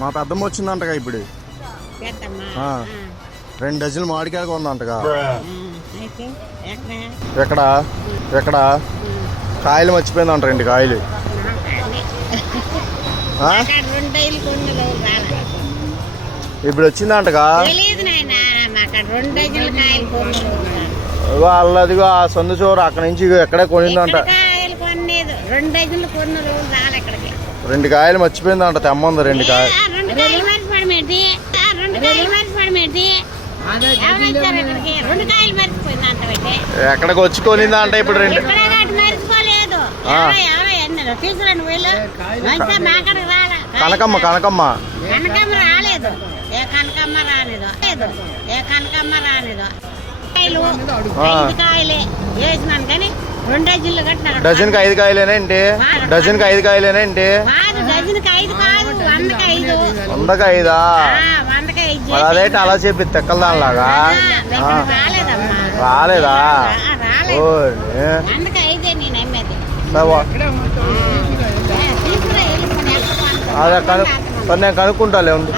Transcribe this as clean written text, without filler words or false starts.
మా పెద్దమ్మ వచ్చిందంటగా ఇప్పుడు. 2 డజన్లు మామిడికాయలు కొందంటగా. ఎక్కడ ఎక్కడ కాయలు మర్చిపోయిందంట 2 కాయలు. ఇప్పుడు వచ్చిందంటగా. వాళ్ళదిగో ఆ సందు చోరు అక్కడ నుంచి ఎక్కడే కొనిందంట. 2 కాయలు మర్చిపోయిందంట. తెమ్మంది 2 కాయలు. ఎక్కడికి వచ్చి కొనిందా అంటే ఇప్పుడు 2. కనకమ్మ కనకమ్మ రాలేదు. ఏ కనకమ్మ రాలేదు. ఏ కనకమ్మ రాలేదు. డజన్కి 5 కాయలేనేంటి? డజన్కి 5 కాయలేనేంటి? 100కి 5. అదేంటి అలా చెప్పి తెక్కల దానిలాగా రాలేదా? అదే నేను కనుక్కుంటాలే ఉంది.